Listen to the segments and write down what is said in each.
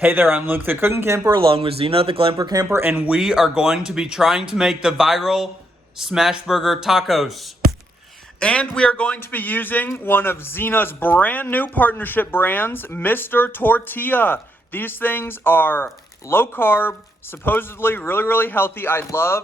Hey there, I'm Luke the Cooking Camper along with Zena the Glamper Camper, and we are going to be trying to make the viral smash burger tacos. And we are going to be using one of Zena's brand new partnership brands, Mr. Tortilla. These things are low carb, supposedly really healthy.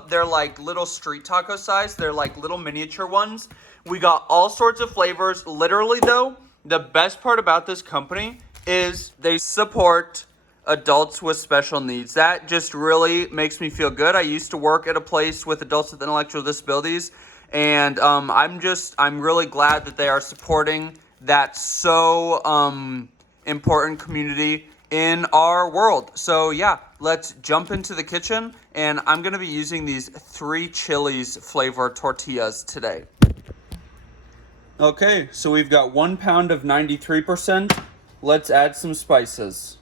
They're like little street taco size. They're like little miniature ones. We got all sorts of flavors. Literally though, the best part about this company is they support adults with special needs. That just really makes me feel good. I used to work at a place with adults with intellectual disabilities, and I'm really glad that they are supporting that so important community in our world. So yeah, let's jump into the kitchen, and I'm gonna be using these 3 Chiles flavor tortillas today. Okay, so we've got 1 pound of 93%. Let's add some spices.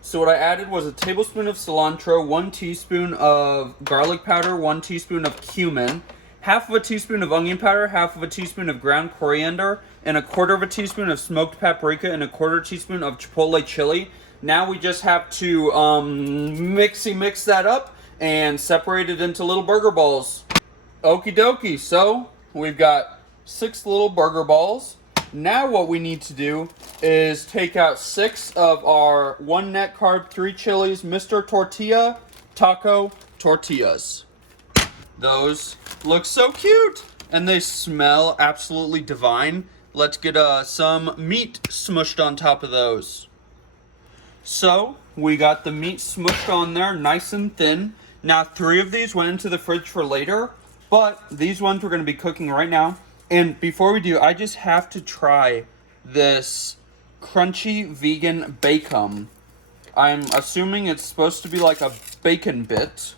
So what I added was a tablespoon of cilantro, 1 teaspoon of garlic powder, 1 teaspoon of cumin, half of a teaspoon of onion powder, half of a teaspoon of ground coriander, and 1/4 of a teaspoon of smoked paprika, and 1/4 teaspoon of chipotle chili. Now we just have to mix that up and separate it into little burger balls. Okie dokie, so we've got 6 little burger balls. Now what we need to do is take out 6 of our 1 net carb, 3 Chiles, Mr. Tortilla taco tortillas. Those look so cute and they smell absolutely divine. Let's get some meat smushed on top of those. So we got the meat smushed on there nice and thin. Now 3 of these went into the fridge for later, but these ones we're going to be cooking right now. And before we do, I just have to try this crunchy vegan bacon. I'm assuming it's supposed to be like a bacon bit.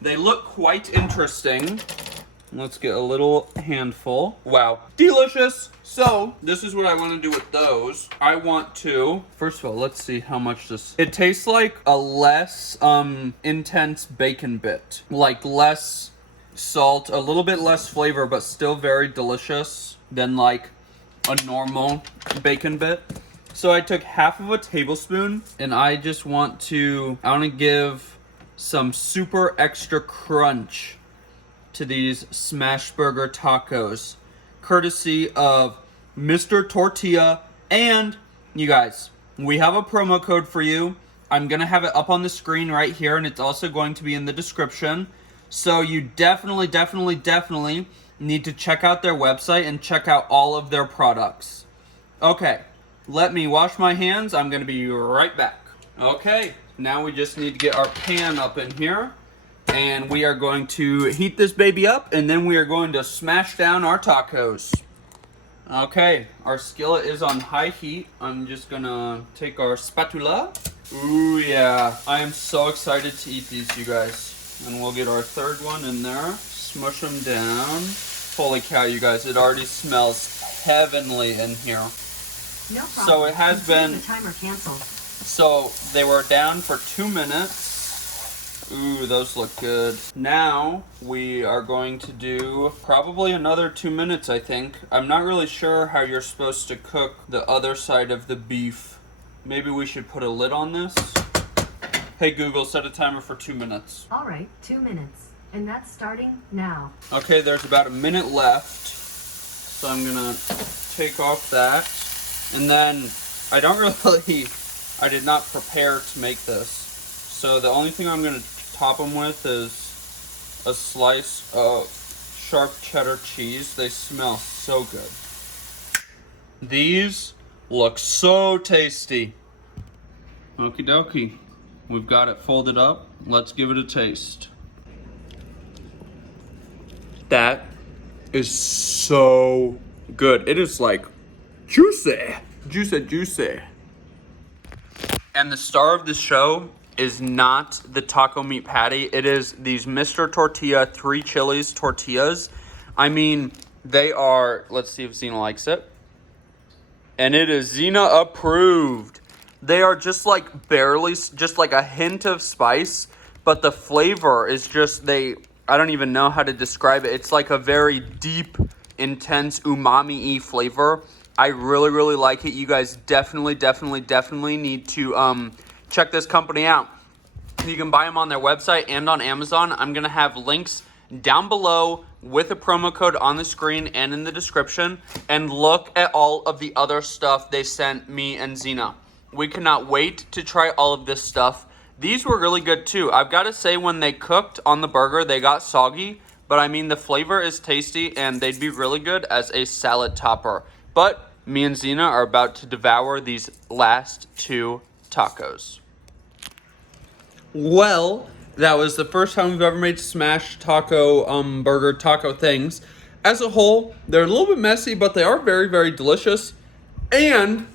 They look quite interesting. Let's get a little handful. Wow, delicious. So this is what I want to do with those. I want to, first of all, let's see how much this, it tastes like a less intense bacon bit. Like less salt, a little bit less flavor, but still very delicious than like a normal bacon bit. So I took half of a tablespoon, and I want to give some super extra crunch to these smash burger tacos, courtesy of Mr. Tortilla. And you guys, we have a promo code for you. I'm gonna have it up on the screen right here, and it's also going to be in the description. So you definitely need to check out their website and check out all of their products. Okay, let me wash my hands. I'm going to be right back. Okay, now we just need to get our pan up in here. And we are going to heat this baby up, and then we are going to smash down our tacos. Okay, our skillet is on high heat. I'm just going to take our spatula. Ooh, yeah. I am so excited to eat these, you guys. And we'll get our 3rd one in there, smush them down. Holy cow, you guys, it already smells heavenly in here. No problem. So it has been, the timer canceled. So they were down for 2 minutes. Ooh, those look good. Now we are going to do probably another 2 minutes, I think. I'm not really sure how you're supposed to cook the other side of the beef. Maybe we should put a lid on this. Hey Google, set a timer for 2 minutes. All right, 2 minutes. And that's starting now. Okay, there's about a minute left. So I'm gonna take off that. And then, I did not prepare to make this. So the only thing I'm gonna top them with is a slice of sharp cheddar cheese. They smell so good. These look so tasty. Okie dokie. We've got it folded up. Let's give it a taste. That is so good. It is like juicy. Juicy. And the star of the show is not the taco meat patty. It is these Mr. Tortilla 3 Chiles tortillas. I mean, they are, let's see if Zena likes it. And it is Zena approved. They are just like barely, just like a hint of spice, but the flavor is just, I don't even know how to describe it. It's like a very deep, intense umami-y flavor. I really like it. You guys definitely need to check this company out. You can buy them on their website and on Amazon. I'm going to have links down below with a promo code on the screen and in the description. And look at all of the other stuff they sent me and Zena. We cannot wait to try all of this stuff. These were really good too. I've got to say, when they cooked on the burger, they got soggy. But I mean, the flavor is tasty and they'd be really good as a salad topper. But me and Zena are about to devour these last two tacos. Well, that was the first time we've ever made Smash taco burger taco things. As a whole, they're a little bit messy, but they are very, very delicious. And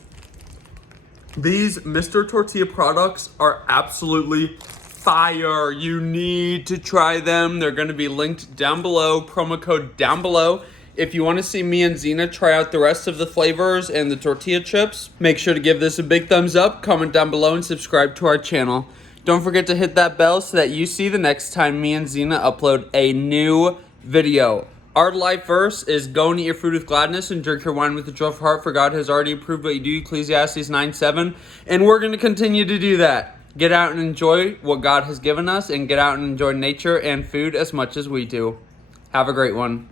these Mr. Tortilla products are absolutely fire. You need to try them. They're going to be linked down below, promo code down below. If you want to see me and Zena try out the rest of the flavors and the tortilla chips, make sure to give this a big thumbs up, comment down below, and subscribe to our channel. Don't forget to hit that bell so that you see the next time me and Zena upload a new video. Our life verse is go and eat your food with gladness and drink your wine with a joyful heart, for God has already approved what you do, Ecclesiastes 9:7. And we're going to continue to do that. Get out and enjoy what God has given us, and get out and enjoy nature and food as much as we do. Have a great one.